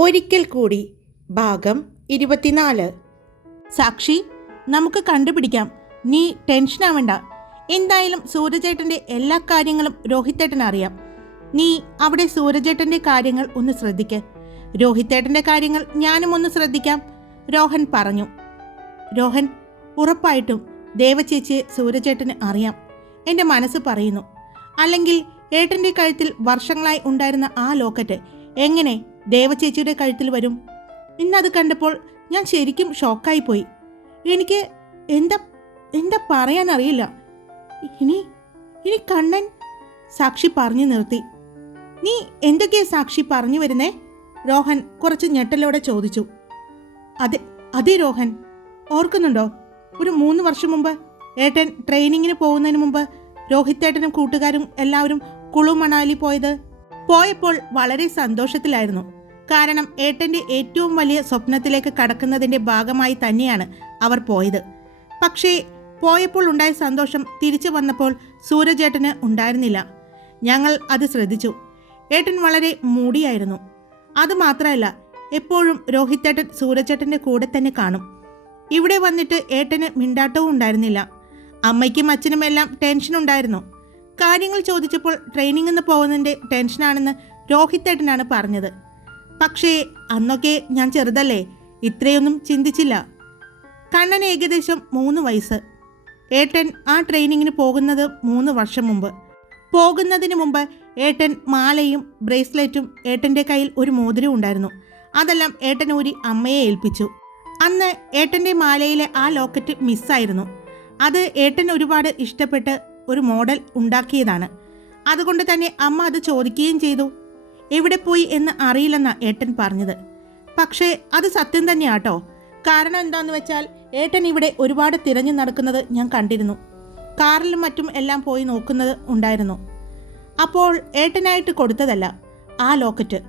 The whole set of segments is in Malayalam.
ഒരിക്കൽ കൂടി ഭാഗം ഇരുപത്തിനാല്. സാക്ഷി നമുക്ക് കണ്ടുപിടിക്കാം. നീ ടെൻഷൻ ആവണ്ട. എന്തായാലും സൂരജേട്ടന്റെ എല്ലാ കാര്യങ്ങളും രോഹിത്തേട്ടന് അറിയാം. നീ അവിടെ സൂരജേട്ടന്റെ കാര്യങ്ങൾ ഒന്ന് ശ്രദ്ധിക്ക്. രോഹിത്തേട്ടന്റെ കാര്യങ്ങൾ ഞാനും ഒന്ന് ശ്രദ്ധിക്കാം രോഹൻ പറഞ്ഞു. രോഹൻ ഉറപ്പായിട്ടും ദേവചേച്ചിയെ സൂരജേട്ടന് അറിയാം എന്റെ മനസ്സ് പറയുന്നു. അല്ലെങ്കിൽ ഏട്ടന്റെ കഴുത്തിൽ വർഷങ്ങളായി ഉണ്ടായിരുന്ന ആ ലോക്കറ്റ് എങ്ങനെ ദേവചേച്ചിയുടെ കഴുത്തിൽ വരും. ഇന്നത് കണ്ടപ്പോൾ ഞാൻ ശരിക്കും ഷോക്കായി പോയി എനിക്ക് എന്താ എന്താ പറയാനറിയില്ല. ഇനി ഇനി കണ്ണൻ സാക്ഷി പറഞ്ഞു നിർത്തി. നീ എന്തൊക്കെയാ സാക്ഷി പറഞ്ഞു വരുന്നേ? രോഹൻ കുറച്ച് ഞെട്ടലോടെ ചോദിച്ചു. അതെ അതെ രോഹൻ. ഓർക്കുന്നുണ്ടോ? ഒരു മൂന്ന് വർഷം മുമ്പ് ഏട്ടൻ ട്രെയിനിങ്ങിന് പോകുന്നതിന് മുമ്പ് രോഹിത്തേട്ടനും കൂട്ടുകാരും എല്ലാവരും കുളു മണാലി പോയത്? പോയപ്പോൾ വളരെ സന്തോഷത്തിലായിരുന്നു. കാരണം ഏട്ടന്റെ ഏറ്റവും വലിയ സ്വപ്നത്തിലേക്ക് കടക്കുന്നതിന്റെ ഭാഗമായി തന്നെയാണ് അവർ പോയത്. പക്ഷേ പോയപ്പോൾ ഉണ്ടായ സന്തോഷം തിരിച്ചു വന്നപ്പോൾ സൂരജേട്ടന് ഉണ്ടായിരുന്നില്ല. ഞങ്ങൾ അത് ശ്രദ്ധിച്ചു. ഏട്ടൻ വളരെ മൂടിയായിരുന്നു. അതുമാത്രമല്ല എപ്പോഴും രോഹിത്തേട്ടൻ സൂരജേട്ടന്റെ കൂടെ തന്നെ കാണും. ഇവിടെ വന്നിട്ട് ഏട്ടന് മിണ്ടാട്ടവും ഉണ്ടായിരുന്നില്ല. അമ്മയ്ക്കും അച്ഛനും എല്ലാം ടെൻഷൻ ഉണ്ടായിരുന്നു. കാര്യങ്ങൾ ചോദിച്ചപ്പോൾ ട്രെയിനിങ്ങിന് പോകുന്നതിന്റെ ടെൻഷനാണെന്ന് രോഹിത്തേട്ടനാണ് പറഞ്ഞത്. പക്ഷേ അന്നൊക്കെ ഞാൻ ചെറുതല്ലേ ഇത്രയൊന്നും ചിന്തിച്ചില്ല. കണ്ണൻ ഏകദേശം മൂന്ന് വയസ്സ്. ഏട്ടൻ ആ ട്രെയിനിങ്ങിന് പോകുന്നത് മൂന്ന് വർഷം മുമ്പ്. പോകുന്നതിന് മുമ്പ് ഏട്ടൻ മാലയും ബ്രേസ്ലെറ്റും ഏട്ടന്റെ കയ്യിൽ ഒരു മോതിരവും ഉണ്ടായിരുന്നു. അതെല്ലാം ഏട്ടൻ ഊരി അമ്മയെ ഏൽപ്പിച്ചു. അന്ന് ഏട്ടന്റെ മാലയിലെ ആ ലോക്കറ്റ് മിസ്സായിരുന്നു. അത് ഏട്ടൻ ഒരുപാട് ഇഷ്ടപ്പെട്ട് ഒരു മോഡൽ ഉണ്ടാക്കിയതാണ്. അതുകൊണ്ട് തന്നെ അമ്മ അത് ചോദിക്കുകയും ചെയ്തു. എവിടെ പോയി എന്ന് അറിയില്ലെന്ന ഏട്ടൻ പറഞ്ഞത്. പക്ഷേ അത് സത്യം തന്നെയാട്ടോ. കാരണം എന്താന്ന് വെച്ചാൽ ഏട്ടൻ ഇവിടെ ഒരുപാട് തിരഞ്ഞു നടക്കുന്നത് ഞാൻ കണ്ടിരുന്നു. കാറിലും മറ്റും എല്ലാം പോയി നോക്കുന്നത് ഉണ്ടായിരുന്നു. അപ്പോൾ ഏട്ടനായിട്ട് കൊടുത്തതല്ല ആ ലോക്കറ്റ്.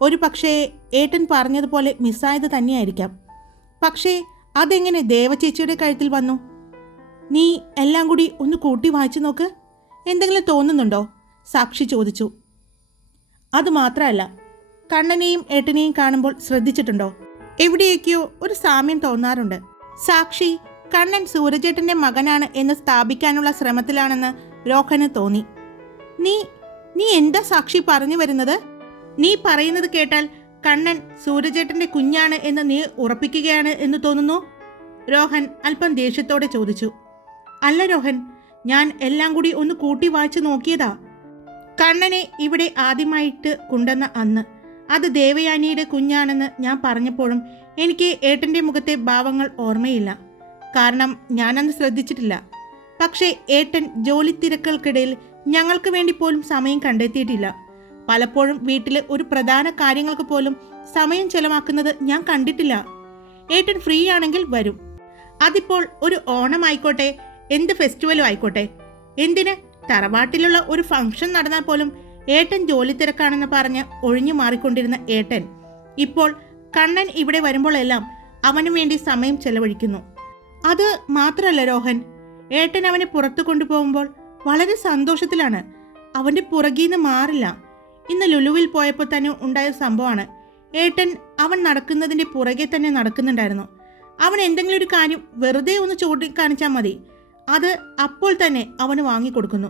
ഒരു പക്ഷേ ഏട്ടൻ പറഞ്ഞതുപോലെ മിസ്സായത് തന്നെയായിരിക്കാം. പക്ഷേ അതെങ്ങനെ ദേവചേച്ചിയുടെ കഴുത്തിൽ വന്നു? നീ എല്ലാം കൂടി ഒന്ന് കൂട്ടി വായിച്ചു നോക്ക്. എന്തെങ്കിലും തോന്നുന്നുണ്ടോ? സാക്ഷി ചോദിച്ചു. അത് മാത്രമല്ല കണ്ണനെയും ഏട്ടനെയും കാണുമ്പോൾ ശ്രദ്ധിച്ചിട്ടുണ്ടോ? എവിടെയൊക്കെയോ ഒരു സാമ്യം തോന്നാറുണ്ട്. സാക്ഷി കണ്ണൻ സൂരജേട്ടന്റെ മകനാണ് എന്ന് സ്ഥാപിക്കാനുള്ള ശ്രമത്തിലാണെന്ന് രോഹന് തോന്നി. നീ നീ എന്താ സാക്ഷി പറഞ്ഞു വരുന്നത്? നീ പറയുന്നത് കേട്ടാൽ കണ്ണൻ സൂരജേട്ടന്റെ കുഞ്ഞാണ് എന്ന് നീ ഉറപ്പിക്കുകയാണ് എന്ന് തോന്നുന്നു? രോഹൻ അല്പം ദേഷ്യത്തോടെ ചോദിച്ചു. അല്ല രോഹൻ ഞാൻ എല്ലാം കൂടി ഒന്ന് കൂട്ടി വായിച്ചു നോക്കിയതാ. കണ്ണനെ ഇവിടെ ആദ്യമായിട്ട് കൊണ്ടുവന്ന അന്ന്. അത് ദേവയാനിയുടെ കുഞ്ഞാണെന്ന് ഞാൻ പറഞ്ഞപ്പോഴും എനിക്ക് ഏട്ടന്റെ മുഖത്തെ ഭാവങ്ങൾ ഓർമ്മയില്ല. കാരണം ഞാനന്ന് ശ്രദ്ധിച്ചിട്ടില്ല. പക്ഷേ ഏട്ടൻ ജോലി തിരക്കുകൾക്കിടയിൽ ഞങ്ങൾക്ക് വേണ്ടി പോലും സമയം കണ്ടെത്തിയിട്ടില്ല. പലപ്പോഴും വീട്ടിലെ ഒരു പ്രധാന കാര്യങ്ങൾക്ക് പോലും സമയം ചെലവാക്കുന്നത് ഞാൻ കണ്ടിട്ടില്ല. ഏട്ടൻ ഫ്രീ ആണെങ്കിൽ വരും. അതിപ്പോൾ ഒരു ഓണം ആയിക്കോട്ടെ എന്ത് ഫെസ്റ്റിവലും ആയിക്കോട്ടെ എന്തിന് തറവാട്ടിലുള്ള ഒരു ഫംഗ്ഷൻ നടന്നാൽ പോലും ഏട്ടൻ ജോലി തിരക്കാണെന്ന് പറഞ്ഞ് ഒഴിഞ്ഞു മാറിക്കൊണ്ടിരുന്ന ഏട്ടൻ. ഇപ്പോൾ കണ്ണൻ ഇവിടെ വരുമ്പോഴെല്ലാം അവനു വേണ്ടി സമയം ചെലവഴിക്കുന്നു. അത് മാത്രമല്ല രോഹൻ. ഏട്ടൻ അവനെ പുറത്തു കൊണ്ടുപോകുമ്പോൾ വളരെ സന്തോഷത്തിലാണ്. അവന്റെ നിന്ന് മാറില്ല. ഇന്ന് ലുലുവിൽ പോയപ്പോൾ തന്നെ ഉണ്ടായ സംഭവമാണ്. ഏട്ടൻ അവൻ നടക്കുന്നതിന്റെ പുറകെ തന്നെ നടക്കുന്നുണ്ടായിരുന്നു. അവൻ എന്തെങ്കിലും ഒരു കാര്യം വെറുതെ ഒന്ന് ചൂണ്ടിക്കാണിച്ചാൽ മതി. അത് അപ്പോൾ തന്നെ അവന് വാങ്ങിക്കൊടുക്കുന്നു.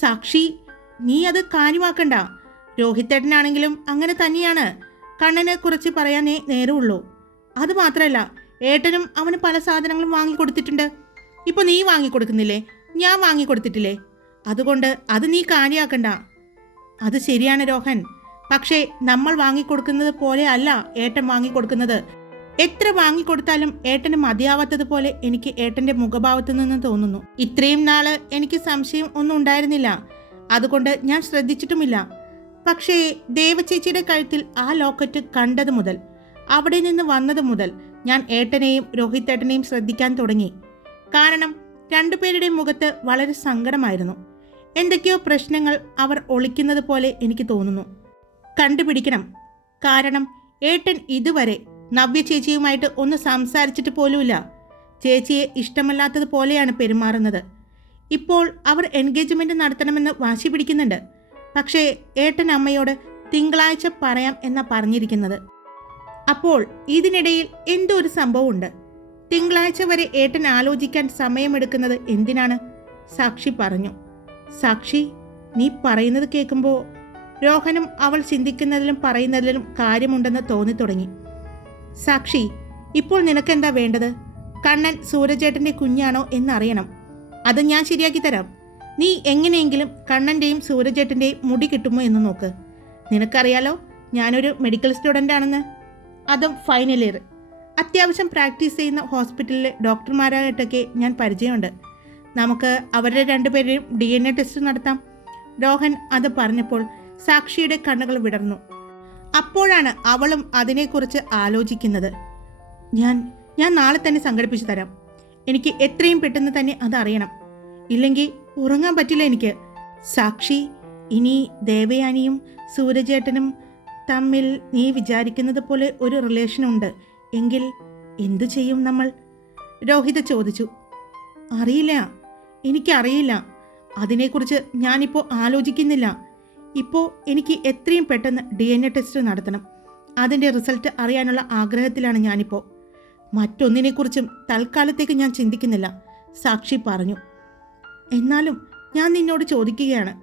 സാക്ഷി നീ അത് കാര്യമാക്കണ്ട. രോഹിത്തേട്ടനാണെങ്കിലും അങ്ങനെ തന്നെയാണ്. കണ്ണനെ കുറിച്ച് പറയാനേ നേരമുള്ളൂ. അത് മാത്രമല്ല ഏട്ടനും അവന് പല സാധനങ്ങളും വാങ്ങിക്കൊടുത്തിട്ടുണ്ട്. ഇപ്പോൾ നീ വാങ്ങിക്കൊടുക്കുന്നില്ലേ? ഞാൻ വാങ്ങിക്കൊടുത്തിട്ടില്ലേ? അതുകൊണ്ട് അത് നീ കാര്യമാക്കണ്ട അത് ശരിയാണ് രോഹൻ. പക്ഷേ നമ്മൾ വാങ്ങിക്കൊടുക്കുന്നത് പോലെ അല്ല ഏട്ടൻ വാങ്ങിക്കൊടുക്കുന്നത്. എത്ര വാങ്ങിക്കൊടുത്താലും ഏട്ടന് മതിയാവാത്തതുപോലെ എനിക്ക് ഏട്ടന്റെ മുഖഭാവത്തു നിന്ന് തോന്നുന്നു. ഇത്രയും നാൾ എനിക്ക് സംശയം ഒന്നും ഉണ്ടായിരുന്നില്ല. അതുകൊണ്ട് ഞാൻ ശ്രദ്ധിച്ചിട്ടുമില്ല. പക്ഷേ ദേവചേച്ചിയുടെ കഴുത്തിൽ ആ ലോക്കറ്റ് കണ്ടത് മുതൽ അവിടെ നിന്ന് വന്നത് മുതൽ ഞാൻ ഏട്ടനെയും രോഹിത് ഏട്ടനെയും ശ്രദ്ധിക്കാൻ തുടങ്ങി. കാരണം രണ്ടുപേരുടെയും മുഖത്ത് വളരെ സങ്കടമായിരുന്നു. എന്തൊക്കെയോ പ്രശ്നങ്ങൾ അവർ ഒളിക്കുന്നത് പോലെ എനിക്ക് തോന്നുന്നു. കണ്ടുപിടിക്കണം. കാരണം ഏട്ടൻ ഇതുവരെ നവ്യ ചേച്ചിയുമായിട്ട് ഒന്ന് സംസാരിച്ചിട്ട് പോലുമില്ല. ചേച്ചിയെ ഇഷ്ടമല്ലാത്തത് പോലെയാണ് പെരുമാറുന്നത്. ഇപ്പോൾ അവർ എൻഗേജ്മെന്റ് നടത്തണമെന്ന് വാശി പിടിക്കുന്നുണ്ട്. പക്ഷേ ഏട്ടൻ അമ്മയോട് തിങ്കളാഴ്ച പറയാം എന്നാ പറഞ്ഞിരിക്കുന്നത്. അപ്പോൾ ഇതിനിടയിൽ എന്തോ ഒരു സംഭവമുണ്ട്? തിങ്കളാഴ്ച വരെ ഏട്ടൻ ആലോചിക്കാൻ സമയമെടുക്കുന്നത് എന്തിനാണ്? സാക്ഷി പറഞ്ഞു. സാക്ഷി നീ പറയുന്നത് കേൾക്കുമ്പോൾ രോഹനും അവൾ ചിന്തിക്കുന്നതിലും പറയുന്നതിലും കാര്യമുണ്ടെന്ന് തോന്നി തുടങ്ങി സാക്ഷി ഇപ്പോൾ നിനക്കെന്താ വേണ്ടത്? കണ്ണൻ സൂരജേട്ടന്റെ കുഞ്ഞാണോ എന്നറിയണം. അത് ഞാൻ ശരിയാക്കി തരാം. നീ എങ്ങനെയെങ്കിലും കണ്ണന്റെയും സൂരജേട്ടന്റെയും മുടി കിട്ടുമോ എന്ന് നോക്ക്. നിനക്കറിയാലോ ഞാനൊരു മെഡിക്കൽ സ്റ്റുഡന്റ് ആണെന്ന്. അതും ഫൈനൽ ഇയർ അത്യാവശ്യം പ്രാക്ടീസ് ചെയ്യുന്ന ഹോസ്പിറ്റലിലെ ഡോക്ടർമാരായിട്ടൊക്കെ ഞാൻ പരിചയമുണ്ട്. നമുക്ക് അവരുടെ രണ്ടുപേരെയും ഡി എൻ എ ടെസ്റ്റ് നടത്താം. രോഹൻ അത് പറഞ്ഞപ്പോൾ സാക്ഷിയുടെ കണ്ണുകൾ വിടർന്നു. അപ്പോഴാണ് അവളും അതിനെക്കുറിച്ച് ആലോചിക്കുന്നത്. ഞാൻ ഞാൻ നാളെ തന്നെ സംഘടിപ്പിച്ചു തരാം. എനിക്ക് എത്രയും പെട്ടെന്ന് തന്നെ അത് അറിയണം ഇല്ലെങ്കിൽ ഉറങ്ങാൻ പറ്റില്ല എനിക്ക്. സാക്ഷി ഇനി ദേവയാനിയും സൂരജേട്ടനും തമ്മിൽ നീ വിചാരിക്കുന്നത് പോലെ ഒരു റിലേഷനുണ്ട് എങ്കിൽ എന്തു ചെയ്യും നമ്മൾ? രോഹിത ചോദിച്ചു. അറിയില്ല. എനിക്കറിയില്ല. അതിനെക്കുറിച്ച് ഞാനിപ്പോൾ ആലോചിക്കുന്നില്ല. ഇപ്പോൾ എനിക്ക് എത്രയും പെട്ടെന്ന് ഡി എൻ എ ടെസ്റ്റ് നടത്തണം. അതിന്റെ റിസൾട്ട് അറിയാനുള്ള ആഗ്രഹത്തിലാണ് ഞാനിപ്പോൾ മറ്റൊന്നിനെക്കുറിച്ചും തൽക്കാലത്തേക്ക് ഞാൻ ചിന്തിക്കുന്നില്ല സാക്ഷി പറഞ്ഞു. എന്നാലും ഞാൻ നിന്നോട് ചോദിക്കുകയാണ്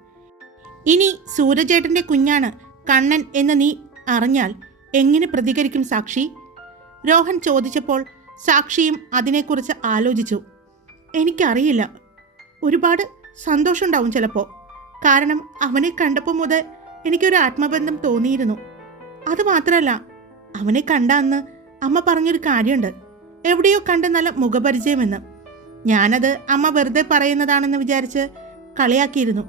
ഇനി സൂരജേട്ടന്റെ കുഞ്ഞാണ് കണ്ണൻ എന്ന് നീ അറിഞ്ഞാൽ എങ്ങനെ പ്രതികരിക്കും സാക്ഷി? രോഹൻ ചോദിച്ചപ്പോൾ സാക്ഷിയും അതിനെക്കുറിച്ച് ആലോചിച്ചു. എനിക്കറിയില്ല. ഒരുപാട് സന്തോഷമുണ്ടാവും ചിലപ്പോൾ കാരണം അവനെ കണ്ടപ്പോൾ മുതൽ എനിക്കൊരു ആത്മബന്ധം തോന്നിയിരുന്നു. അത് മാത്രമല്ല അവനെ കണ്ട അന്ന് അമ്മ പറഞ്ഞൊരു കാര്യമുണ്ട്. എവിടെയോ കണ്ട നല്ല മുഖപരിചയമെന്ന്. ഞാനത് അമ്മ വെറുതെ പറയുന്നതാണെന്ന് വിചാരിച്ച് കളിയാക്കിയിരുന്നു.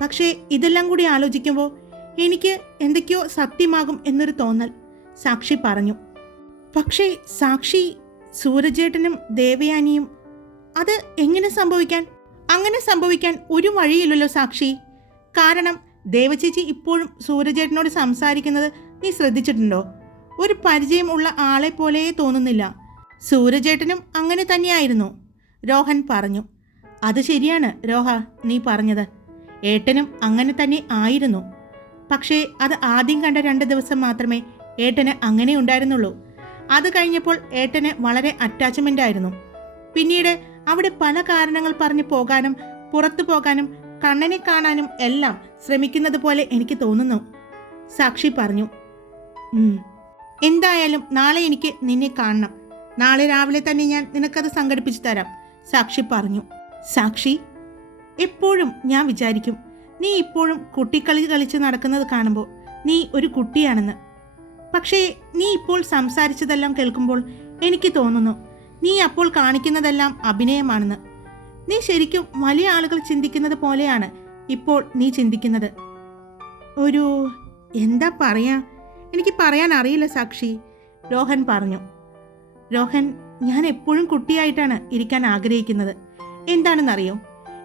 പക്ഷേ ഇതെല്ലാം കൂടി ആലോചിക്കുമ്പോൾ എനിക്ക് എന്തൊക്കെയോ സത്യമാകും എന്നൊരു തോന്നൽ സാക്ഷി പറഞ്ഞു. പക്ഷേ സാക്ഷി സൂരജേട്ടനും ദേവയാനിയും അത് എങ്ങനെ സംഭവിക്കാൻ? അങ്ങനെ സംഭവിക്കാൻ ഒരു വഴിയില്ലല്ലോ സാക്ഷി. കാരണം ദേവചേച്ചി ഇപ്പോഴും സൂരജേട്ടനോട് സംസാരിക്കുന്നത് നീ ശ്രദ്ധിച്ചിട്ടുണ്ടോ? ഒരു പരിചയം ഉള്ള ആളെ പോലെയേ തോന്നുന്നില്ല. സൂരജേട്ടനും അങ്ങനെ തന്നെയായിരുന്നു. രോഹൻ പറഞ്ഞു അത് ശരിയാണ് രോഹ നീ പറഞ്ഞത്. ഏട്ടനും അങ്ങനെ തന്നെ ആയിരുന്നു. പക്ഷേ അത് ആദ്യം കണ്ട രണ്ട് ദിവസം മാത്രമേ ഏട്ടന് അങ്ങനെ ഉണ്ടായിരുന്നുള്ളൂ. അത് കഴിഞ്ഞപ്പോൾ ഏട്ടന് വളരെ അറ്റാച്ച്മെന്റ് ആയിരുന്നു. പിന്നീട് അവിടെ പല കാരണങ്ങൾ പറഞ്ഞു പോകാനും പുറത്തു പോകാനും കണ്ണനെ കാണാനും എല്ലാം ശ്രമിക്കുന്നത് പോലെ എനിക്ക് തോന്നുന്നു. സാക്ഷി പറഞ്ഞു. എന്തായാലും നാളെ എനിക്ക് നിന്നെ കാണണം. നാളെ രാവിലെ തന്നെ ഞാൻ നിനക്കത് സംഘടിപ്പിച്ചു തരാം സാക്ഷി പറഞ്ഞു. സാക്ഷി എപ്പോഴും ഞാൻ വിചാരിക്കും നീ ഇപ്പോഴും കുട്ടിക്കളി കളിച്ച് നടക്കുന്നത് കാണുമ്പോൾ നീ ഒരു കുട്ടിയാണെന്ന്. പക്ഷേ നീ ഇപ്പോൾ സംസാരിച്ചതെല്ലാം കേൾക്കുമ്പോൾ എനിക്ക് തോന്നുന്നു നീ അപ്പോൾ കാണിക്കുന്നതെല്ലാം അഭിനയമാണെന്ന്. നീ ശരിക്കും വലിയ ആളുകൾ ചിന്തിക്കുന്നത് പോലെയാണ് ഇപ്പോൾ നീ ചിന്തിക്കുന്നത്. ഒരു എന്താ പറയാ? എനിക്ക് പറയാൻ അറിയില്ല സാക്ഷി. രോഹൻ പറഞ്ഞു. രോഹൻ ഞാൻ എപ്പോഴും കുട്ടിയായിട്ടാണ് ഇരിക്കാൻ ആഗ്രഹിക്കുന്നത്. എന്താണെന്നറിയോ?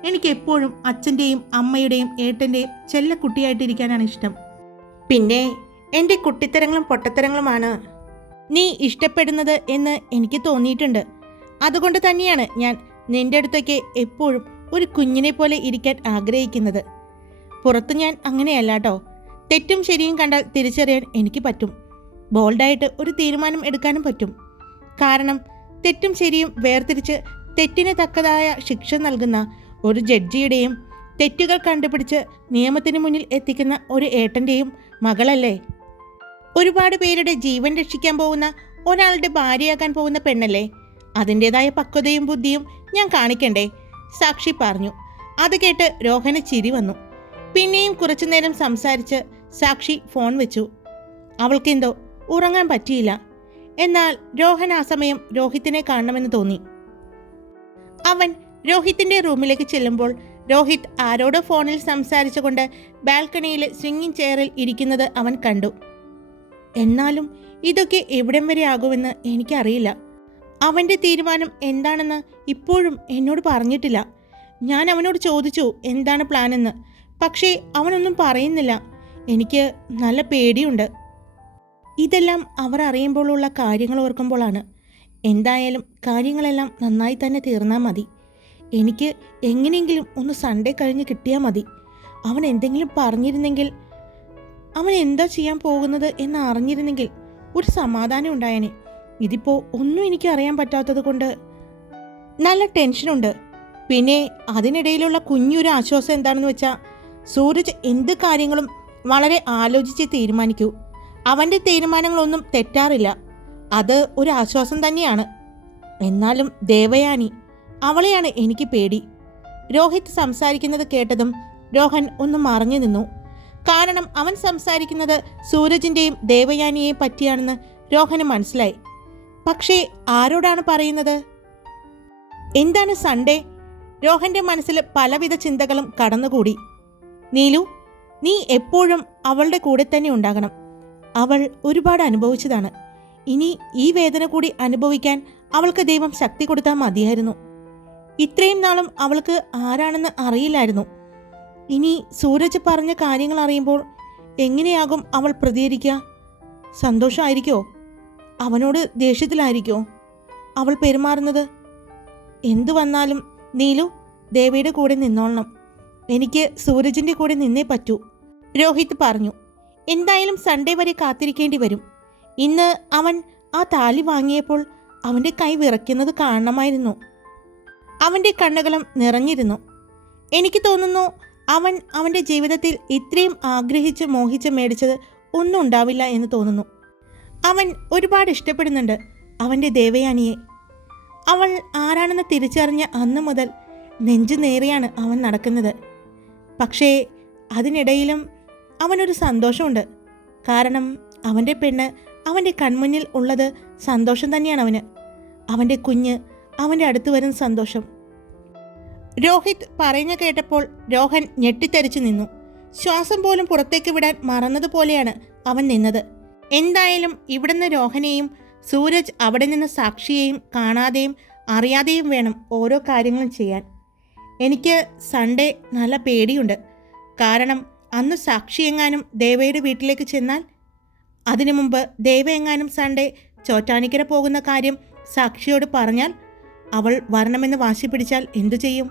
എനിക്ക് എപ്പോഴും അച്ഛന്റെയും അമ്മയുടെയും ഏട്ടന്റെയും ചെല്ല കുട്ടിയായിട്ടിരിക്കാനാണ് ഇഷ്ടം. പിന്നെ എന്റെ കുട്ടിത്തരങ്ങളും പൊട്ടത്തരങ്ങളുമാണ് നീ ഇഷ്ടപ്പെടുന്നത് എന്ന് എനിക്ക് തോന്നിയിട്ടുണ്ട്. അതുകൊണ്ട് തന്നെയാണ് ഞാൻ നിന്റെ അടുത്തൊക്കെ എപ്പോഴും ഒരു കുഞ്ഞിനെ പോലെ ഇരിക്കാൻ ആഗ്രഹിക്കുന്നത്. പുറത്ത് ഞാൻ അങ്ങനെയല്ല കേട്ടോ തെറ്റും ശരിയും കണ്ടാൽ തിരിച്ചറിയാൻ എനിക്ക് പറ്റും. ബോൾഡായിട്ട് ഒരു തീരുമാനം എടുക്കാനും പറ്റും. കാരണം തെറ്റും ശരിയും വേർതിരിച്ച് തെറ്റിന് തക്കതായ ശിക്ഷ നൽകുന്ന ഒരു ജഡ്ജിയുടെയും തെറ്റുകൾ കണ്ടുപിടിച്ച് നിയമത്തിന് മുന്നിൽ എത്തിക്കുന്ന ഒരു ഏട്ടന്റെയും മകളല്ലേ? ഒരുപാട് പേരുടെ ജീവൻ രക്ഷിക്കാൻ പോകുന്ന ഒരാളുടെ ഭാര്യയാകാൻ പോകുന്ന പെണ്ണല്ലേ? അതിന്റെതായ പക്വതയും ബുദ്ധിയും ഞാൻ കാണിക്കണ്ടേ? സാക്ഷി പറഞ്ഞു. അത് കേട്ട് രോഹന് ചിരി വന്നു. പിന്നെയും കുറച്ചു നേരം സംസാരിച്ച് സാക്ഷി ഫോൺ വെച്ചു. അവൾക്കെന്തോ ഉറങ്ങാൻ പറ്റിയില്ല. എന്നാൽ രോഹൻ ആ സമയം രോഹിത്തിനെ കാണണമെന്ന് തോന്നി. അവൻ രോഹിത്തിന്റെ റൂമിലേക്ക് ചെല്ലുമ്പോൾ രോഹിത് ആരോടോ ഫോണിൽ സംസാരിച്ചുകൊണ്ട് ബാൽക്കണിയിലെ സ്വിംഗിങ് ചെയറിൽ ഇരിക്കുന്നത് അവൻ കണ്ടു. എന്നാലും ഇതൊക്കെ എവിടം വരെ ആകുമെന്ന് എനിക്കറിയില്ല. അവന്റെ തീരുമാനം എന്താണെന്ന് ഇപ്പോഴും എന്നോട് പറഞ്ഞിട്ടില്ല. ഞാൻ അവനോട് ചോദിച്ചു എന്താണ് പ്ലാൻ എന്ന്? പക്ഷേ അവനൊന്നും പറയുന്നില്ല. എനിക്ക് നല്ല പേടിയുണ്ട്. ഇതെല്ലാം അവർ അറിയുമ്പോഴുള്ള കാര്യങ്ങൾ ഓർക്കുമ്പോഴാണ്. എന്തായാലും കാര്യങ്ങളെല്ലാം നന്നായി തന്നെ തീർന്നാൽ മതി. എനിക്ക് എങ്ങനെയെങ്കിലും ഒന്ന് സൺഡേ കഴിഞ്ഞ് കിട്ടിയാൽ മതി. അവൻ എന്തെങ്കിലും പറഞ്ഞിരുന്നെങ്കിൽ അവൻ എന്താ ചെയ്യാൻ പോകുന്നത് എന്ന് അറിഞ്ഞിരുന്നെങ്കിൽ ഒരു സമാധാനം ഉണ്ടായേനെ. ഇതിപ്പോ ഒന്നും എനിക്ക് അറിയാൻ പറ്റാത്തത് കൊണ്ട് നല്ല ടെൻഷനുണ്ട് പിന്നെ അതിനിടയിലുള്ള കുഞ്ഞൊരു ആശ്വാസം എന്താണെന്ന് വെച്ചാൽ സൂരജ് എന്ത് കാര്യങ്ങളും വളരെ ആലോചിച്ച് തീരുമാനിക്കൂ. അവന്റെ തീരുമാനങ്ങളൊന്നും തെറ്റാറില്ല. അത് ഒരു ആശ്വാസം തന്നെയാണ്. എന്നാലും ദേവയാനി അവളെയാണ് എനിക്ക് പേടി. രോഹിത് സംസാരിക്കുന്നത് കേട്ടതും രോഹൻ ഒന്ന് മറഞ്ഞു നിന്നു. കാരണം അവൻ സംസാരിക്കുന്നത് സൂരജിന്റെയും ദേവയാനിയെയും പറ്റിയാണെന്ന് രോഹന് മനസ്സിലായി. പക്ഷേ ആരോടാണ് പറയുന്നത്? എന്താണ് സൺഡേ? രോഹന്റെ മനസ്സിൽ പലവിധ ചിന്തകളും കടന്നുകൂടി. നീലു നീ എപ്പോഴും അവളുടെ കൂടെ തന്നെ ഉണ്ടാകണം. അവൾ ഒരുപാട് അനുഭവിച്ചതാണ്. ഇനി ഈ വേദന കൂടി അനുഭവിക്കാൻ അവൾക്ക് ദൈവം ശക്തി കൊടുത്താൽ മതിയായിരുന്നു. ഇത്രയും നാളും അവൾക്ക് ആരാണെന്ന് അറിയില്ലായിരുന്നു. ഇനി സൂരജ് പറഞ്ഞ കാര്യങ്ങൾ അറിയുമ്പോൾ എങ്ങനെയാകും അവൾ പ്രതികരിക്കുക? സന്തോഷമായിരിക്കോ അവനോട് ദേഷ്യത്തിലായിരിക്കോ? അവൾ പെരുമാറുന്നത്? എന്തു വന്നാലും നീലു ദേവിയുടെ കൂടെ നിന്നോളണം എനിക്ക് സൂരജിന്റെ കൂടെ നിന്നേ പറ്റൂ. രോഹിത് പറഞ്ഞു എന്തായാലും സൺഡേ വരെ കാത്തിരിക്കേണ്ടി വരും. ഇന്ന് അവൻ ആ താലി വാങ്ങിയപ്പോൾ അവന്റെ കൈ വിറയ്ക്കുന്നത് കാണണമായിരുന്നു. അവന്റെ കണ്ണുകളും നിറഞ്ഞിരുന്നു. എനിക്ക് തോന്നുന്നു അവൻ അവന്റെ ജീവിതത്തിൽ ഇത്രയും ആഗ്രഹിച്ച് മോഹിച്ച് മേടിച്ചത് ഒന്നും ഉണ്ടാവില്ല എന്ന് തോന്നുന്നു. അവൻ ഒരുപാട് ഇഷ്ടപ്പെടുന്നുണ്ട് അവന്റെ ദേവയാനിയെ. അവൾ ആരാണെന്ന് തിരിച്ചറിഞ്ഞ അന്ന് മുതൽ നെഞ്ചു നേറിയാണ് അവൻ നടക്കുന്നത്. പക്ഷേ അതിനിടയിലും അവനൊരു സന്തോഷമുണ്ട്. കാരണം അവന്റെ പെണ്ണ് അവന്റെ കൺമുന്നിൽ ഉള്ളത് സന്തോഷം തന്നെയാണ് അവന്. അവന്റെ കുഞ്ഞ് അവന്റെ അടുത്ത് വരുന്ന സന്തോഷം. രോഹിത് പറയുന്ന കേട്ടപ്പോൾ രോഹൻ ഞെട്ടിത്തെറിച്ചു നിന്നു. ശ്വാസം പോലും പുറത്തേക്ക് വിടാൻ മറന്നതുപോലെയാണ് അവൻ നിന്നത്. എന്തായാലും ഇവിടുന്ന് രോഹനെയും സൂരജ് അവിടെ നിന്ന് സാക്ഷിയെയും കാണാതെയും അറിയാതെയും വേണം ഓരോ കാര്യങ്ങളും ചെയ്യാൻ. എനിക്ക് സൺഡേ നല്ല പേടിയുണ്ട്. കാരണം അന്ന് സാക്ഷി എങ്ങാനും ദേവയുടെ വീട്ടിലേക്ക് ചെന്നാൽ അതിനു മുമ്പ് ദേവ എങ്ങാനും സൺഡേ ചോറ്റാനിക്കര പോകുന്ന കാര്യം സാക്ഷിയോട് പറഞ്ഞാൽ അവൾ വരണമെന്ന് വാശി പിടിച്ചാൽ എന്തു ചെയ്യും?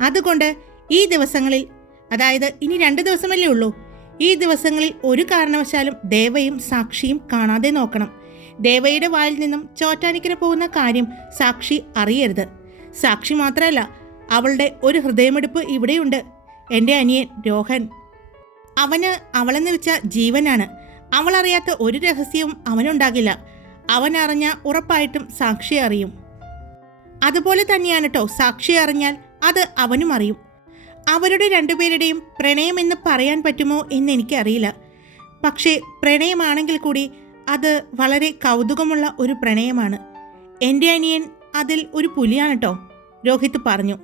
അതുകൊണ്ട് ഈ ദിവസങ്ങളിൽ അതായത് ഇനി രണ്ട് ദിവസമല്ലേ ഉള്ളൂ ഈ ദിവസങ്ങളിൽ ഒരു കാരണവശാലും ദേവയും സാക്ഷിയും കാണാതെ നോക്കണം. ദേവയുടെ വായിൽ നിന്നും ചോറ്റാനിക്കര പോകുന്ന കാര്യം സാക്ഷി അറിയരുത്. സാക്ഷി മാത്രമല്ല അവളുടെ ഒരു ഹൃദയമെടുപ്പ് ഇവിടെയുണ്ട്. എന്റെ അനിയൻ രോഹൻ. അവന് അവളെന്ന് വെച്ച ജീവനാണ്. അവൾ അറിയാത്ത ഒരു രഹസ്യവും അവനുണ്ടാകില്ല. അവൻ അറിഞ്ഞ ഉറപ്പായിട്ടും സാക്ഷി അറിയും. അതുപോലെ തന്നെയാണ് കേട്ടോ സാക്ഷി അറിഞ്ഞാൽ അത് അവനും അറിയും. അവരുടെ രണ്ടുപേരുടെയും പ്രണയമെന്ന് പറയാൻ പറ്റുമോ എന്ന് എനിക്കറിയില്ല. പക്ഷേ പ്രണയമാണെങ്കിൽ കൂടി അത് വളരെ കൗതുകമുള്ള ഒരു പ്രണയമാണ്. എന്റെ അനിയൻ അതിൽ ഒരു പുലിയാണ് കേട്ടോ രോഹിത് പറഞ്ഞു.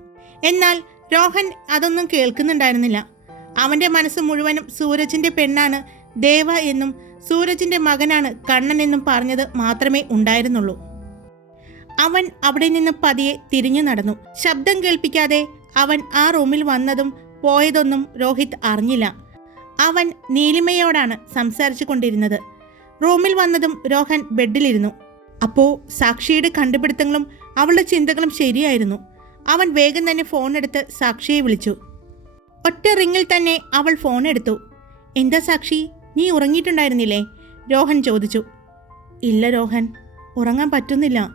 എന്നാൽ രോഹൻ അതൊന്നും കേൾക്കുന്നുണ്ടായിരുന്നില്ല. അവന്റെ മനസ്സ് മുഴുവനും സൂരജിന്റെ പെണ്ണാണ് ദേവ എന്നും സൂരജിന്റെ മകനാണ് കണ്ണൻ എന്നും പറഞ്ഞത് മാത്രമേ ഉണ്ടായിരുന്നുള്ളൂ. അവൻ അവിടെ നിന്ന് പതിയെ തിരിഞ്ഞു നടന്നു. ശബ്ദം കേൾപ്പിക്കാതെ അവൻ ആ റൂമിൽ വന്നതും പോയതൊന്നും രോഹിത് അറിഞ്ഞില്ല. അവൻ നീലിമയോടാണ് സംസാരിച്ചു കൊണ്ടിരുന്നത്. റൂമിൽ വന്നതും രോഹൻ ബെഡിലിരുന്നു. അപ്പോൾ സാക്ഷിയുടെ കണ്ടുപിടുത്തങ്ങളും അവളുടെ ചിന്തകളും ശരിയായിരുന്നു. അവൻ വേഗം തന്നെ ഫോൺ എടുത്ത് സാക്ഷിയെ വിളിച്ചു. ഒറ്റ റിങ്ങിൽ തന്നെ അവൾ ഫോൺ എടുത്തു എന്താ സാക്ഷി? നീ ഉറങ്ങിയിട്ടുണ്ടായിരുന്നില്ലേ? രോഹൻ ചോദിച്ചു. ഇല്ല രോഹൻ ഉറങ്ങാൻ പറ്റുന്നില്ല.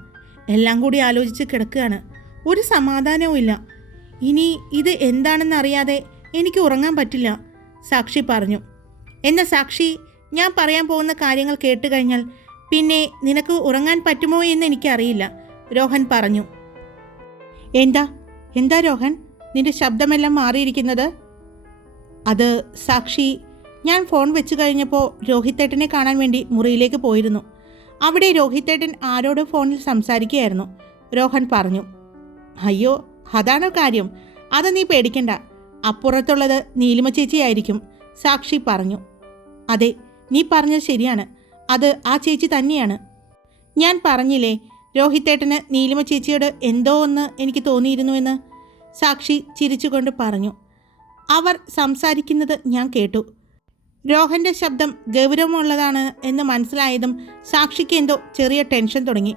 എല്ലാം കൂടി ആലോചിച്ച് കിടക്കുകയാണ്. ഒരു സമാധാനവും ഇല്ല. ഇനി ഇത് എന്താണെന്ന് അറിയാതെ എനിക്ക് ഉറങ്ങാൻ പറ്റില്ല സാക്ഷി പറഞ്ഞു. എന്ന സാക്ഷി ഞാൻ പറയാൻ പോകുന്ന കാര്യങ്ങൾ കേട്ട് കഴിഞ്ഞാൽ പിന്നെ നിനക്ക് ഉറങ്ങാൻ പറ്റുമോ എന്ന് എനിക്കറിയില്ല രോഹൻ പറഞ്ഞു. എന്താ? എന്താ രോഹൻ? നിന്റെ ശബ്ദമെല്ലാം മാറിയിരിക്കുന്നത്? അത് സാക്ഷി ഞാൻ ഫോൺ വെച്ച് കഴിഞ്ഞപ്പോൾ രോഹിത്തേട്ടനെ കാണാൻ വേണ്ടി മുറിയിലേക്ക് പോയിരുന്നു. അവിടെ രോഹിത്തേട്ടൻ ആരോട് ഫോണിൽ സംസാരിക്കുകയായിരുന്നു രോഹൻ പറഞ്ഞു. അയ്യോ അതാണോ കാര്യം. അത് നീ പേടിക്കണ്ട. അപ്പുറത്തുള്ളത് നീലിമ ചേച്ചിയായിരിക്കും സാക്ഷി പറഞ്ഞു. അതെ നീ പറഞ്ഞത് ശരിയാണ്. അത് ആ ചേച്ചി തന്നെയാണ്. ഞാൻ പറഞ്ഞില്ലേ രോഹിത്തേട്ടന് നീലിമ ചേച്ചിയോട് എന്തോ ഒന്ന് എനിക്ക് തോന്നിയിരുന്നുവെന്ന് സാക്ഷി ചിരിച്ചുകൊണ്ട് പറഞ്ഞു. അവർ സംസാരിക്കുന്നത് ഞാൻ കേട്ടു. രോഹന്റെ ശബ്ദം ഗൗരവമുള്ളതാണ് എന്ന് മനസ്സിലായതും സാക്ഷിക്ക് എന്തോ ചെറിയ ടെൻഷൻ തുടങ്ങി.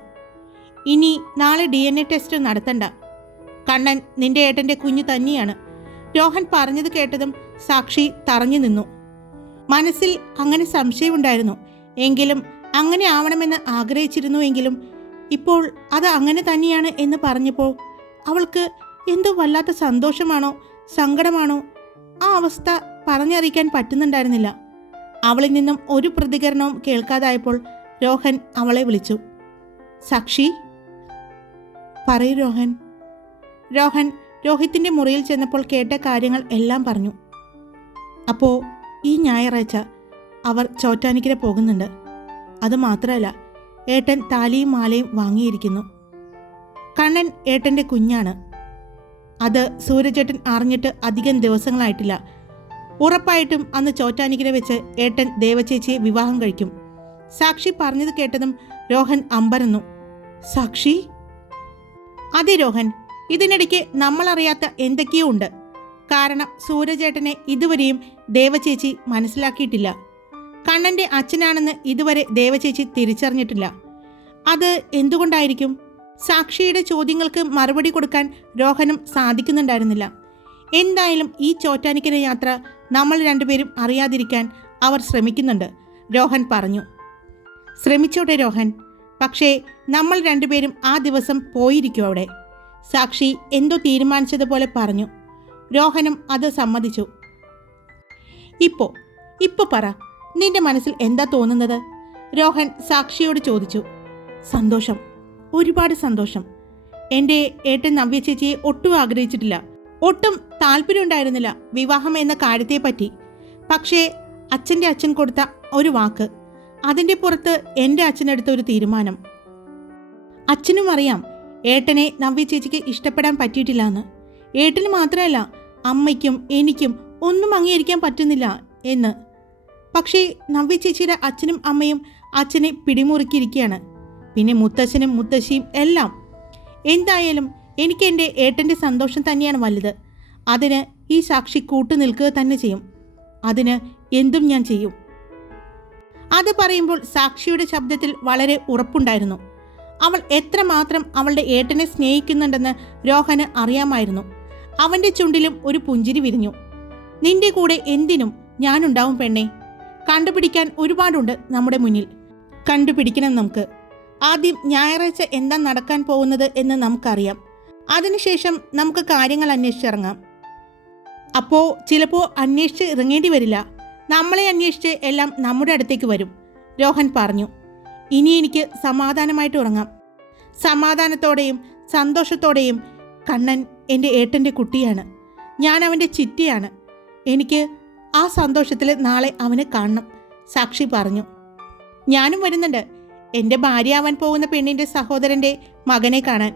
ഇനി നാളെ ഡി ടെസ്റ്റ് നടത്തണ്ട. കണ്ണൻ നിന്റെ ഏട്ടന്റെ കുഞ്ഞു തന്നെയാണ്. രോഹൻ പറഞ്ഞത് കേട്ടതും സാക്ഷി തറഞ്ഞു നിന്നു. മനസ്സിൽ അങ്ങനെ സംശയമുണ്ടായിരുന്നു. എങ്കിലും അങ്ങനെ ആവണമെന്ന് ആഗ്രഹിച്ചിരുന്നുവെങ്കിലും ഇപ്പോൾ അത് അങ്ങനെ തന്നെയാണ് എന്ന് പറഞ്ഞപ്പോൾ അവൾക്ക് എന്തോ വല്ലാത്ത സന്തോഷമാണോ സങ്കടമാണോ ആ അവസ്ഥ പറഞ്ഞറിയിക്കാൻ പറ്റുന്നുണ്ടായിരുന്നില്ല. അവളിൽ നിന്നും ഒരു പ്രതികരണവും കേൾക്കാതായപ്പോൾ രോഹൻ അവളെ വിളിച്ചു. സാക്ഷി പറയൂ രോഹൻ. രോഹൻ രോഹിത്തിന്റെ മുറിയിൽ ചെന്നപ്പോൾ കേട്ട കാര്യങ്ങൾ എല്ലാം പറഞ്ഞു. അപ്പോൾ ഈ ഞായറാഴ്ച അവർ ചോറ്റാനിക്കര പോകുന്നുണ്ട്. അത് മാത്രമല്ല ഏട്ടൻ താലിയും മാലയും വാങ്ങിയിരിക്കുന്നു. കണ്ണൻ ഏട്ടന്റെ കുഞ്ഞാണ്. അത് സൂര്യചേട്ടൻ അറിഞ്ഞിട്ട് അധികം ദിവസങ്ങളായിട്ടില്ല. ഉറപ്പായിട്ടും അന്ന് ചോറ്റാനിക്കര വെച്ച് ഏട്ടൻ ദേവചേച്ചിയെ വിവാഹം കഴിക്കും. സാക്ഷി പറഞ്ഞത് കേട്ടതും രോഹൻ അമ്പരന്നു. സാക്ഷി? അതെ രോഹൻ ഇതിനിടയ്ക്ക് നമ്മളറിയാത്ത എന്തൊക്കെയോ ഉണ്ട്. കാരണം സൂര്യചേട്ടനെ ഇതുവരെയും ദേവചേച്ചി മനസ്സിലാക്കിയിട്ടില്ല. കണ്ണന്റെ അച്ഛനാണെന്ന് ഇതുവരെ ദേവചേച്ചി തിരിച്ചറിഞ്ഞിട്ടില്ല. അത് എന്തുകൊണ്ടായിരിക്കും? സാക്ഷിയുടെ ചോദ്യങ്ങൾക്ക് മറുപടി കൊടുക്കാൻ രോഹനും സാധിക്കുന്നുണ്ടായിരുന്നില്ല. എന്തായാലും ഈ ചോറ്റാനിക്കര യാത്ര നമ്മൾ രണ്ടുപേരും അറിയാതിരിക്കാൻ അവർ ശ്രമിക്കുന്നുണ്ട് രോഹൻ പറഞ്ഞു. ശ്രമിച്ചോട്ടെ രോഹൻ. പക്ഷേ നമ്മൾ രണ്ടുപേരും ആ ദിവസം പോയിരിക്കും അവിടെ. സാക്ഷി എന്തോ തീരുമാനിച്ചതുപോലെ പറഞ്ഞു. രോഹനും അത് സമ്മതിച്ചു. ഇപ്പോ ഇപ്പൊ പറ നിന്റെ മനസ്സിൽ എന്താ തോന്നുന്നത്? രോഹൻ സാക്ഷിയോട് ചോദിച്ചു. സന്തോഷം ഒരുപാട് സന്തോഷം. എന്റെ ഏട്ടൻ നവ്യ ചേച്ചിയെ ഒട്ടും ആഗ്രഹിച്ചിട്ടില്ല. ഒട്ടും താല്പര്യമുണ്ടായിരുന്നില്ല വിവാഹം എന്ന കാര്യത്തെ പറ്റി പക്ഷേ അച്ഛന്റെ അച്ഛൻ കൊടുത്ത ഒരു വാക്ക് അതിന്റെ പുറത്ത് എന്റെ അച്ഛനെടുത്ത ഒരു തീരുമാനം. അച്ഛനും അറിയാം ഏട്ടനെ നവ്യ ചേച്ചിക്ക് ഇഷ്ടപ്പെടാൻ പറ്റിയിട്ടില്ല എന്ന് ഏട്ടന് മാത്രമല്ല അമ്മയ്ക്കും എനിക്കും ഒന്നും അംഗീകരിക്കാൻ പറ്റുന്നില്ല എന്ന്. പക്ഷേ നവ്യ ചേച്ചിയുടെ അച്ഛനും അമ്മയും അച്ഛനെ പിടിമുറുക്കിയിരിക്കുകയാണ്. പിന്നെ മുത്തച്ഛനും മുത്തശ്ശിയും എല്ലാം. എന്തായാലും എനിക്ക് എന്റെ ഏട്ടന്റെ സന്തോഷം തന്നെയാണ് വലുത്. അതിന് ഈ സാക്ഷി കൂട്ടു നിൽക്കുക തന്നെ ചെയ്യും. അതിന് എന്തും ഞാൻ ചെയ്യും. അത് പറയുമ്പോൾ സാക്ഷിയുടെ ശബ്ദത്തിൽ വളരെ ഉറപ്പുണ്ടായിരുന്നു. അവൾ എത്രമാത്രം അവളുടെ ഏട്ടനെ സ്നേഹിക്കുന്നുണ്ടെന്ന് രോഹന് അറിയാമായിരുന്നു. അവന്റെ ചുണ്ടിലും ഒരു പുഞ്ചിരി വിരിഞ്ഞു. നിന്റെ കൂടെ എന്തിനും ഞാനുണ്ടാവും പെണ്ണെ. കണ്ടുപിടിക്കാൻ ഒരുപാടുണ്ട് നമ്മുടെ മുന്നിൽ. കണ്ടുപിടിക്കണം നമുക്ക്. ആദ്യം ഞായറാഴ്ച എന്താ നടക്കാൻ പോകുന്നത് എന്ന് നമുക്കറിയാം. അതിനുശേഷം നമുക്ക് കാര്യങ്ങൾ അന്വേഷിച്ചിറങ്ങാം അപ്പോൾ ചിലപ്പോൾ അന്വേഷിച്ച് ഇറങ്ങേണ്ടി വരില്ല. നമ്മളെ അന്വേഷിച്ച് എല്ലാം നമ്മുടെ അടുത്തേക്ക് വരും രോഹൻ പറഞ്ഞു. ഇനി എനിക്ക് സമാധാനമായിട്ട് ഉറങ്ങാം. സമാധാനത്തോടെയും സന്തോഷത്തോടെയും കണ്ണൻ എന്റെ ഏട്ടന്റെ കുട്ടിയാണ്. ഞാൻ അവന്റെ ചിറ്റിയാണ്. എനിക്ക് ആ സന്തോഷത്തിൽ നാളെ അവനെ കാണണം സാക്ഷി പറഞ്ഞു. ഞാനും വരുന്നുണ്ട്. എന്റെ ഭാര്യ ഭാര്യയാവാൻ പോകുന്ന പെണ്ണിന്റെ സഹോദരന്റെ മകനെ കാണാൻ.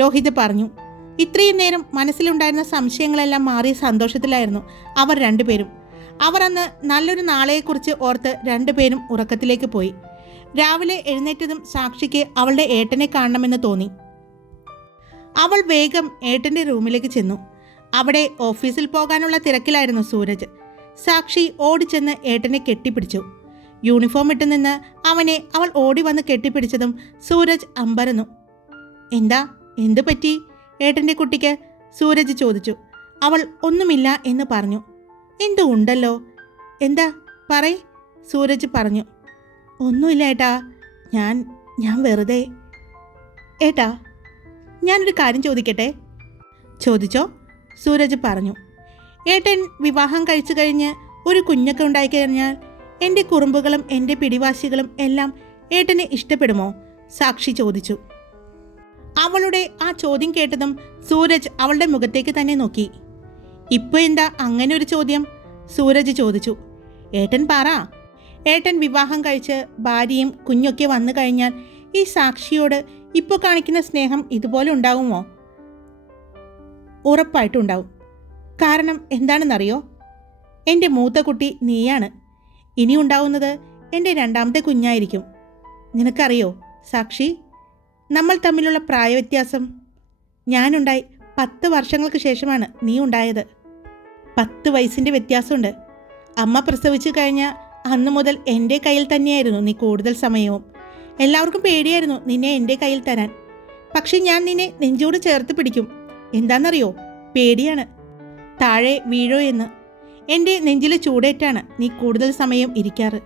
രോഹിത് പറഞ്ഞു. ഇത്രയും നേരം മനസ്സിലുണ്ടായിരുന്ന സംശയങ്ങളെല്ലാം മാറിയ സന്തോഷത്തിലായിരുന്നു അവർ രണ്ടുപേരും. അവർ അന്ന് നല്ലൊരു നാളെയെക്കുറിച്ച് ഓർത്ത് രണ്ടുപേരും ഉറക്കത്തിലേക്ക് പോയി. രാവിലെ എഴുന്നേറ്റതും സാക്ഷിക്ക് അവളുടെ ഏട്ടനെ കാണണമെന്ന് തോന്നി. അവൾ വേഗം ഏട്ടന്റെ റൂമിലേക്ക് ചെന്നു. അവിടെ ഓഫീസിൽ പോകാനുള്ള തിരക്കിലായിരുന്നു സൂരജ്. സാക്ഷി ഓടിച്ചെന്ന് ഏട്ടനെ കെട്ടിപ്പിടിച്ചു. യൂണിഫോം ഇട്ട് നിന്ന് അവനെ അവൾ ഓടി വന്ന് കെട്ടിപ്പിടിച്ചതും സൂരജ് അമ്പരന്നു. എന്താ? എന്തു പറ്റി? ഏട്ടന്റെ കുട്ടിക്ക് സൂരജ് ചോദിച്ചു. അവൾ ഒന്നുമില്ല എന്ന് പറഞ്ഞു. എന്തോ ഉണ്ടല്ലോ എന്താ? പറയ് സൂരജ് പറഞ്ഞു. ഒന്നുമില്ല ഏട്ടാ. ഞാൻ ഞാൻ വെറുതെ. ഏട്ടാ ഞാനൊരു കാര്യം ചോദിക്കട്ടെ? ചോദിച്ചോ? സൂരജ് പറഞ്ഞു. ഏട്ടൻ വിവാഹം കഴിച്ചു കഴിഞ്ഞ് ഒരു കുഞ്ഞൊക്കെ ഉണ്ടായിക്കഴിഞ്ഞാൽ എന്റെ കുറുമ്പുകളും എന്റെ പിടിവാശികളും എല്ലാം ഏട്ടനെ ഇഷ്ടപ്പെടുമോ? സാക്ഷി ചോദിച്ചു. അവളുടെ ആ ചോദ്യം കേട്ടതും സൂരജ് അവളുടെ മുഖത്തേക്ക് തന്നെ നോക്കി. ഇപ്പോൾ എന്താ അങ്ങനെ ഒരു ചോദ്യം? സൂരജ് ചോദിച്ചു. ഏട്ടൻ പറ ഏട്ടൻ വിവാഹം കഴിച്ച് ഭാര്യയും കുഞ്ഞൊക്കെ വന്നു കഴിഞ്ഞാൽ ഈ സാക്ഷിയോട് ഇപ്പോൾ കാണിക്കുന്ന സ്നേഹം ഇതുപോലെ ഉണ്ടാകുമോ ഉറപ്പായിട്ടുണ്ടാവും കാരണം എന്താണെന്നറിയോ? എന്റെ മൂത്ത കുട്ടി നീയാണ്. ഇനി ഉണ്ടാവുന്നത് എന്റെ രണ്ടാമത്തെ കുഞ്ഞായിരിക്കും. നിനക്കറിയോ സാക്ഷി? നമ്മൾ തമ്മിലുള്ള പ്രായവ്യത്യാസം. ഞാനുണ്ടായി പത്ത് വർഷങ്ങൾക്ക് ശേഷമാണ് നീ ഉണ്ടായത്. പത്ത് വയസ്സിന്റെ വ്യത്യാസമുണ്ട്. അമ്മ പ്രസവിച്ചു കഴിഞ്ഞ അന്ന് മുതൽ എന്റെ കയ്യിൽ തന്നെയായിരുന്നു നീ കൂടുതൽ സമയവും. എല്ലാവർക്കും പേടിയായിരുന്നു നിന്നെ എന്റെ കയ്യിൽ തരാൻ. പക്ഷെ ഞാൻ നിന്നെ നെഞ്ചോട് ചേർത്ത് പിടിക്കും. എന്താണെന്നറിയോ? പേടിയാണ്. താഴെ വീഴോ എന്ന്. എന്റെ നെഞ്ചിൽ ചൂടേറ്റാണ് നീ കൂടുതൽ സമയം ഇരിക്കാറ്.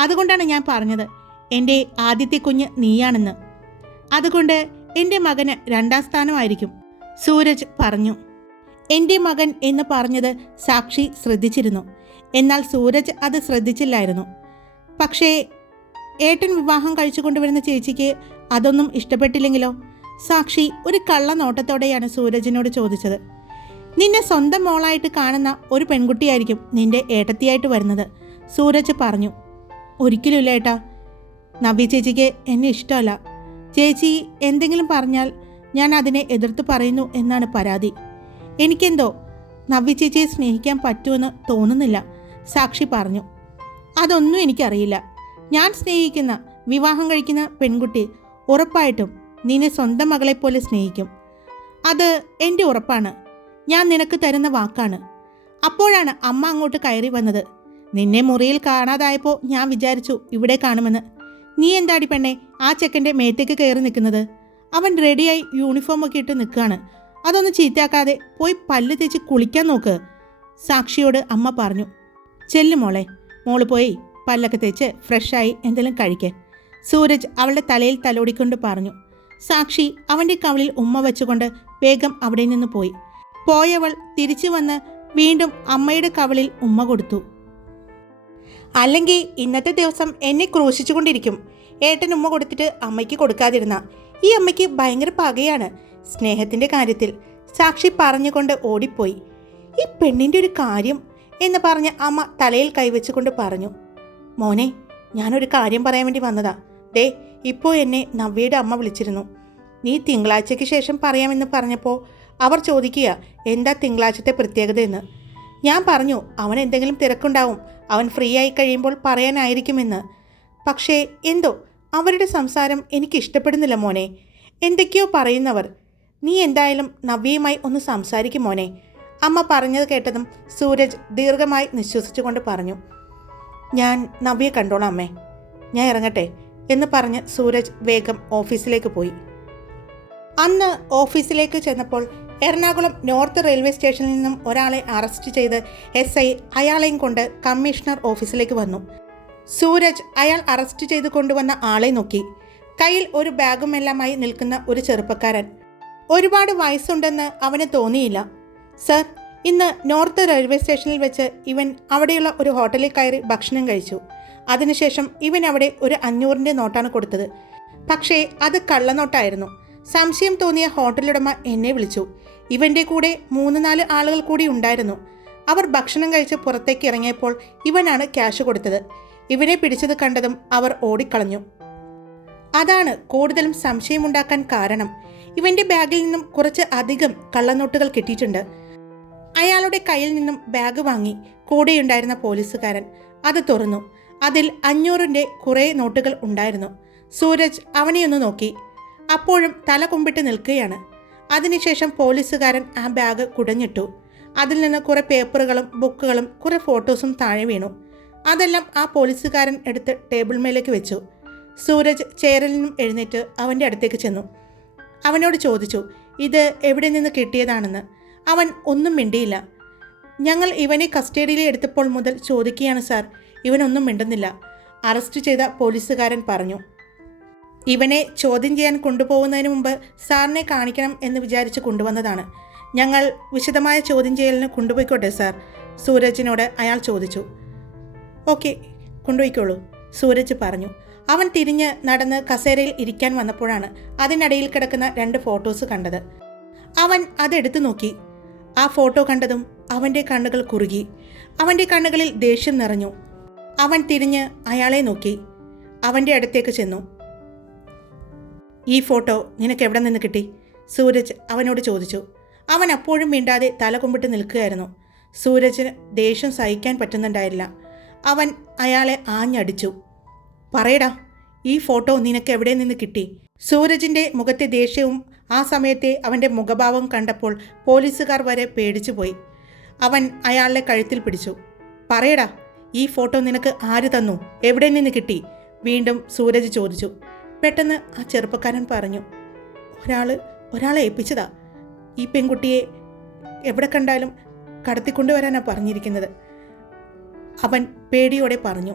അതുകൊണ്ടാണ് ഞാൻ പറഞ്ഞത് എന്റെ ആദ്യത്തെ കുഞ്ഞ് നീയാണെന്ന്. അതുകൊണ്ട് എന്റെ മകന് രണ്ടാം സ്ഥാനമായിരിക്കും സൂരജ് പറഞ്ഞു. എന്റെ മകൻ എന്ന് പറഞ്ഞത് സാക്ഷി ശ്രദ്ധിച്ചിരുന്നു. എന്നാൽ സൂരജ് അത് ശ്രദ്ധിച്ചില്ലായിരുന്നു. പക്ഷേ ഏട്ടൻ വിവാഹം കഴിച്ചു കൊണ്ടുവരുന്ന ചേച്ചിക്ക് അതൊന്നും ഇഷ്ടപ്പെട്ടില്ലെങ്കിലോ? സാക്ഷി ഒരു കള്ള നോട്ടത്തോടെയാണ് സൂരജിനോട് ചോദിച്ചത്. നിന്നെ സ്വന്തം മോളായിട്ട് കാണുന്ന ഒരു പെൺകുട്ടിയായിരിക്കും നിന്റെ ഏട്ടത്തിയായിട്ട് വരുന്നത് സൂരജ് പറഞ്ഞു. ഒരിക്കലുമില്ല ഏട്ടാ. നവ്യ ചേച്ചിക്ക് എന്നെ ഇഷ്ടമല്ല. ചേച്ചി എന്തെങ്കിലും പറഞ്ഞാൽ ഞാൻ അതിനെ എതിർത്ത് പറയുന്നു എന്നാണ് പരാതി. എനിക്കെന്തോ നവ്യ ചേച്ചിയെ സ്നേഹിക്കാൻ പറ്റുമെന്ന് തോന്നുന്നില്ല. സാക്ഷി പറഞ്ഞു. അതൊന്നും എനിക്കറിയില്ല. ഞാൻ സ്നേഹിക്കുന്ന വിവാഹം കഴിക്കുന്ന പെൺകുട്ടി ഉറപ്പായിട്ടും നിന്നെ സ്വന്തം മകളെപ്പോലെ സ്നേഹിക്കും. അത് എന്റെ ഉറപ്പാണ്. ഞാൻ നിനക്ക് തരുന്ന വാക്കാണ്. അപ്പോഴാണ് അമ്മ അങ്ങോട്ട് കയറി വന്നത്. നിന്നെ മുറിയിൽ കാണാതായപ്പോൾ ഞാൻ വിചാരിച്ചു ഇവിടെ കാണുമെന്ന്. നീ എന്താടി പെണ്ണെ ആ ചെക്കന്റെ മേത്തേക്ക് കയറി നിൽക്കുന്നത്? അവൻ റെഡിയായി യൂണിഫോമൊക്കെ ഇട്ട് നിൽക്കുകയാണ്. അതൊന്ന് ചീത്തയാക്കാതെ പോയി പല്ല് തേച്ച് കുളിക്കാൻ നോക്ക്. സാക്ഷിയോട് അമ്മ പറഞ്ഞു. ചെല്ലു മോളെ. മോൾ പോയി പല്ലൊക്കെ തേച്ച് ഫ്രഷായി എന്തെങ്കിലും കഴിക്കേ. സൂരജ് അവളുടെ തലയിൽ തലോടിക്കൊണ്ട് പറഞ്ഞു. സാക്ഷി അവന്റെ കവളിൽ ഉമ്മ വെച്ചുകൊണ്ട് വേഗം അവിടെ നിന്ന് പോയി. പോയവൾ തിരിച്ചു വന്ന് വീണ്ടും അമ്മയുടെ കവളിൽ ഉമ്മ കൊടുത്തു. അല്ലെങ്കിൽ ഇന്നത്തെ ദിവസം എന്നെ ക്രൂശിച്ചുകൊണ്ടിരിക്കും. ഏട്ടൻ ഉമ്മ കൊടുത്തിട്ട് അമ്മയ്ക്ക് കൊടുക്കാതിരുന്ന. ഈ അമ്മയ്ക്ക് ഭയങ്കര പകയാണ് സ്നേഹത്തിന്റെ കാര്യത്തിൽ. സാക്ഷി പറഞ്ഞുകൊണ്ട് ഓടിപ്പോയി. ഈ പെണ്ണിന്റെ ഒരു കാര്യം എന്ന് പറഞ്ഞ് അമ്മ തലയിൽ കൈവച്ചുകൊണ്ട് പറഞ്ഞു മോനെ ഞാനൊരു കാര്യം പറയാൻ വേണ്ടി വന്നതാ. ദേ ഇപ്പോൾ എന്നെ നവ്യയുടെ അമ്മ വിളിച്ചിരുന്നു. നീ തിങ്കളാഴ്ചയ്ക്ക് ശേഷം പറയാമെന്ന് പറഞ്ഞപ്പോൾ അവർ ചോദിക്കുക എന്താ തിങ്കളാഴ്ചത്തെ പ്രത്യേകത എന്ന് ഞാൻ പറഞ്ഞു അവൻ എന്തെങ്കിലും തിരക്കുണ്ടാവും. അവൻ ഫ്രീ ആയി കഴിയുമ്പോൾ പറയാനായിരിക്കുമെന്ന്. പക്ഷേ എന്തോ അവരുടെ സംസാരം എനിക്ക് ഇഷ്ടപ്പെടുന്നില്ല മോനെ. എന്തൊക്കെയോ പറയുന്നവർ. നീ എന്തായാലും നവ്യയുമായി ഒന്ന് സംസാരിക്കും മോനെ. അമ്മ പറഞ്ഞത് കേട്ടതും സൂരജ് ദീർഘമായി നിശ്വസിച്ചുകൊണ്ട് പറഞ്ഞു ഞാൻ നവ്യെ കണ്ടോളാം അമ്മേ. ഞാൻ ഇറങ്ങട്ടെ എന്ന് പറഞ്ഞ് സൂരജ് വേഗം ഓഫീസിലേക്ക് പോയി. അന്ന് ഓഫീസിലേക്ക് ചെന്നപ്പോൾ എറണാകുളം നോർത്ത് റെയിൽവേ സ്റ്റേഷനിൽ നിന്നും ഒരാളെ അറസ്റ്റ് ചെയ്ത് എസ് ഐ അയാളെയും കൊണ്ട് കമ്മീഷണർ ഓഫീസിലേക്ക് വന്നു. സൂരജ് അയാൾ അറസ്റ്റ് ചെയ്ത് കൊണ്ടുവന്ന ആളെ നോക്കി. കയ്യിൽ ഒരു ബാഗുമെല്ലാമായി നിൽക്കുന്ന ഒരു ചെറുപ്പക്കാരൻ. ഒരുപാട് വയസ്സുണ്ടെന്ന് അവന് തോന്നിയില്ല. സർ ഇന്ന് നോർത്ത് റെയിൽവേ സ്റ്റേഷനിൽ വെച്ച് ഇവൻ അവിടെയുള്ള ഒരു ഹോട്ടലിൽ കയറി ഭക്ഷണം കഴിച്ചു. അതിനുശേഷം ഇവൻ അവിടെ ഒരു അഞ്ഞൂറിന്റെ നോട്ടാണ് കൊടുത്തത്. പക്ഷേ അത് കള്ളനോട്ടായിരുന്നു. സംശയം തോന്നിയ ഹോട്ടലുടമ എന്നെ വിളിച്ചു. ഇവന്റെ കൂടെ മൂന്ന് നാല് ആളുകൾ കൂടി ഉണ്ടായിരുന്നു. അവർ ഭക്ഷണം കഴിച്ച് പുറത്തേക്ക് ഇറങ്ങിയപ്പോൾ ഇവനാണ് ക്യാഷ് കൊടുത്തത്. ഇവനെ പിടിച്ചത് കണ്ടതും അവർ ഓടിക്കളഞ്ഞു. അതാണ് കൂടുതലും സംശയമുണ്ടാക്കാൻ കാരണം. ഇവന്റെ ബാഗിൽ നിന്നും കുറച്ച് അധികം കള്ളനോട്ടുകൾ കിട്ടിയിട്ടുണ്ട്. അയാളുടെ കയ്യിൽ നിന്നും ബാഗ് വാങ്ങി കൂടെയുണ്ടായിരുന്ന പോലീസുകാരൻ. അത് തുറന്നു. അതിൽ അഞ്ഞൂറിന്റെ കുറേ നോട്ടുകൾ ഉണ്ടായിരുന്നു. സൂരജ് അവനെയൊന്ന് നോക്കി. അപ്പോഴും തല കുമ്പിട്ട് നിൽക്കുകയാണ്. അതിനുശേഷം പോലീസുകാരൻ ആ ബാഗ് കുടഞ്ഞിട്ടു. അതിൽ നിന്ന് കുറേ പേപ്പറുകളും ബുക്കുകളും കുറേ ഫോട്ടോസും താഴെ വീണു. അതെല്ലാം ആ പോലീസുകാരൻ എടുത്ത് ടേബിൾ മേലേക്ക് വെച്ചു. സൂരജ് ചെയറിൽ നിന്നും എഴുന്നേറ്റ് അവന്റെ അടുത്തേക്ക് ചെന്നു. അവനോട് ചോദിച്ചു ഇത് എവിടെ നിന്ന് കിട്ടിയതാണെന്ന്? അവൻ ഒന്നും മിണ്ടിയില്ല. ഞങ്ങൾ ഇവനെ കസ്റ്റഡിയിൽ എടുത്തപ്പോൾ മുതൽ ചോദിക്കുകയാണ് സാർ ഇവനൊന്നും മിണ്ടുന്നില്ല. അറസ്റ്റ് ചെയ്ത പോലീസുകാരൻ പറഞ്ഞു ഇവനെ ചോദ്യം ചെയ്യാൻ കൊണ്ടുപോകുന്നതിന് മുമ്പ് സാറിനെ കാണിക്കണം എന്ന് വിചാരിച്ച് കൊണ്ടുവന്നതാണ്. ഞങ്ങൾ വിശദമായ ചോദ്യം ചെയ്യലിന് കൊണ്ടുപോയിക്കോട്ടെ സാർ? സൂരജിനോട് അയാൾ ചോദിച്ചു. ഓക്കെ കൊണ്ടുപോയിക്കോളൂ സൂരജ് പറഞ്ഞു. അവൻ തിരിഞ്ഞ് നടന്ന് കസേരയിൽ ഇരിക്കാൻ വന്നപ്പോഴാണ് അതിനിടയിൽ കിടക്കുന്ന രണ്ട് ഫോട്ടോസ് കണ്ടത്. അവൻ അതെടുത്തു നോക്കി. ആ ഫോട്ടോ കണ്ടതും അവന്റെ കണ്ണുകൾ കുറുകി. അവന്റെ കണ്ണുകളിൽ ദേഷ്യം നിറഞ്ഞു. അവൻ തിരിഞ്ഞ് അയാളെ നോക്കി. അവന്റെ അടുത്തേക്ക് ചെന്നു. ഈ ഫോട്ടോ നിനക്ക് എവിടെ നിന്ന് കിട്ടി? സൂരജ് അവനോട് ചോദിച്ചു. അവൻ അപ്പോഴും മിണ്ടാതെ തല കുമ്പിട്ട് നിൽക്കുകയായിരുന്നു. സൂരജിന് ദേഷ്യം സഹിക്കാൻ പറ്റുന്നുണ്ടായില്ല അവൻ അയാളെ ആഞ്ഞടിച്ചു. പറയടാ ഈ ഫോട്ടോ നിനക്ക് എവിടെ നിന്ന് കിട്ടി? സൂരജിന്റെ മുഖത്തെ ദേഷ്യവും ആ സമയത്തെ അവന്റെ മുഖഭാവം കണ്ടപ്പോൾ പോലീസുകാർ വരെ പേടിച്ചുപോയി. അവൻ അയാളെ കഴുത്തിൽ പിടിച്ചു. പറയടാ ഈ ഫോട്ടോ നിനക്ക് ആര് തന്നു? എവിടെ നിന്ന് കിട്ടി? വീണ്ടും സൂരജ് ചോദിച്ചു. പെട്ടെന്ന് ആ ചെറുപ്പക്കാരൻ പറഞ്ഞു. ഒരാൾ ഒരാളെ ഏൽപ്പിച്ചതാ. ഈ പെൺകുട്ടിയെ എവിടെ കണ്ടാലും കടത്തിക്കൊണ്ടുവരാനാണ് പറഞ്ഞിരിക്കുന്നത്. അവൻ പേടിയോടെ പറഞ്ഞു.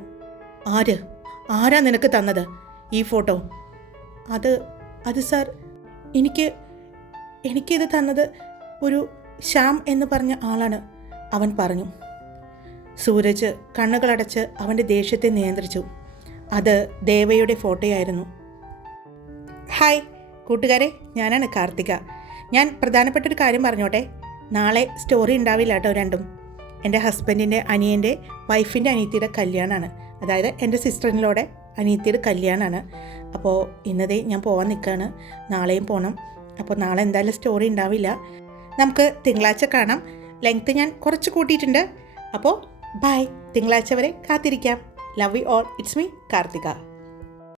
ആര്? ആരാ നിനക്ക് തന്നത് ഈ ഫോട്ടോ? അത് അത് സാർ എനിക്ക് എനിക്കിത് തന്നത് ഒരു ശ്യാം എന്ന് പറഞ്ഞ ആളാണ് അവൻ പറഞ്ഞു. സൂരജ് കണ്ണുകളടച്ച് അവന്റെ ദേഷ്യത്തെ നിയന്ത്രിച്ചു. അത് ദേവയുടെ ഫോട്ടോയായിരുന്നു. ഹായ് കൂട്ടുകാരെ ഞാനാണ് കാർത്തിക. ഞാൻ പ്രധാനപ്പെട്ട ഒരു കാര്യം പറഞ്ഞോട്ടെ. നാളെ സ്റ്റോറി ഉണ്ടാവില്ല കേട്ടോ രണ്ടും. എന്റെ ഹസ്ബൻഡിന്റെ അനിയന്റെ വൈഫിന്റെ അനിയത്തിയുടെ കല്യാണമാണ് അതായത് എന്റെ സിസ്റ്ററിനോടെ അനിയത്തിയുടെ കല്യാണമാണ് അപ്പോൾ ഇന്നതേ ഞാൻ പോകാൻ നിൽക്കുകയാണ് നാളെയും പോകണം അപ്പോൾ നാളെ എന്തായാലും സ്റ്റോറി ഉണ്ടാവില്ല നമുക്ക് തിങ്കളാഴ്ച കാണാം. ലെങ്ത്ത് ഞാൻ കുറച്ച് കൂട്ടിയിട്ടുണ്ട്. അപ്പോൾ ബൈ തിങ്കളാഴ്ച വരെ കാത്തിരിക്കാം. Love you all it's me Karthika.